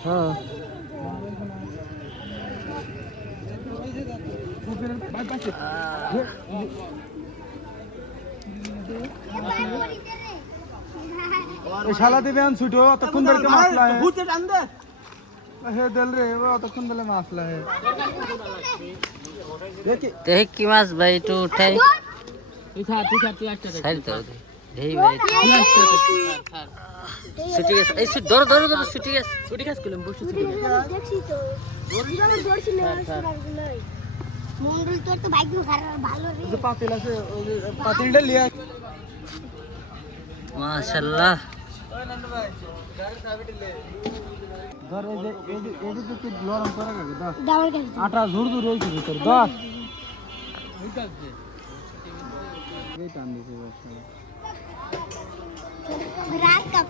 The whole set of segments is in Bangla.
হ্যাঁ শালা দিবে আন ছুটো অতক্ষণ ধরে মাছলা হে দেল রে অতক্ষণ ধরে মাছলা হে দেখ কি মাছ ভাই একটু উঠাই এই ভাই ছুটি গেছে এই ধরো ধরো ধরো ছুটি গেছে ছুটি গেছে কইলাম বসে ছুটি দেখছি তো দৌড়ছি না মন্ডল তোর তো ভাগ্য খারাপ ভালো রে যে পাতিল আছে ওই পাতিলটা লিয়া মাশাআল্লাহ ধর এই যে তো লরম করে গেছে দাও দাওয়ার কাছে আটা ঝুর ঝুর হইছে ভিতর দাও এই টান দিছে রাত কাপ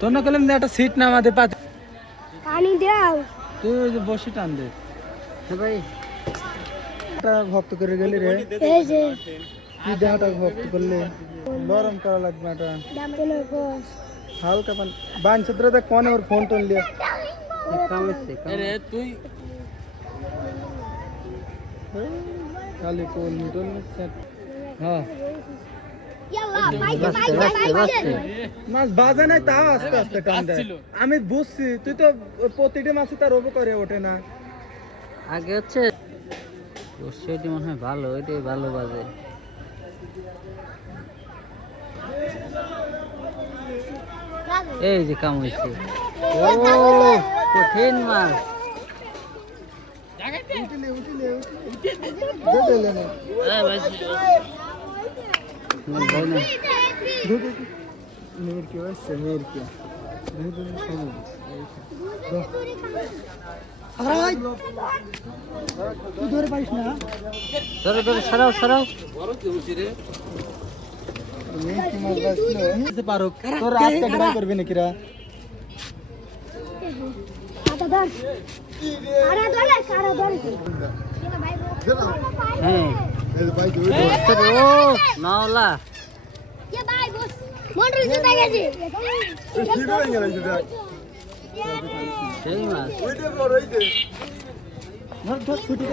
তোর না কলম একটা সিট না আমাদের পাতে পানি দাও তুই ওই যে বসে টান দে ভাই এটা ভক্ত করে গেলি রে এই যে কি দেহটা ভক্ত করলে নরম করা লাগবে এটা দাম কেন বস হালকা পান বান ছত্রতে কোনে ওর ফোন টোন লিয়া আরে তুই খালি কোন মিটল সেট হ্যাঁ ইয়াল্লা বাইতে মাছ বাজে নাই তাও আস্তে আস্তে টান দেয় আমি বুঝছি তুই তো প্রতিটা মাছে তার ওপর করে ওঠে না আগে হচ্ছে সেটি মনে হয় ভালো ওইটাই ভালো বাজে এই যে কাম হয়েছে ও কঠিন মাছ দেখলে না মেয়ের কি হচ্ছে মেয়ের কি তুই ধরে পারিস না ধরো ধরো সরাও সরাও মেয়ে কি মাছ বাঁচলো পারো তোর আজকে ড্রাই করবি নাকি রা আটা ধর আরে ধরে কারা ধর হ্যাঁ ও নাওলা কে ভাই বস মন্ডল জুতা গেছে সেই মাছ ধর ধর ছুটি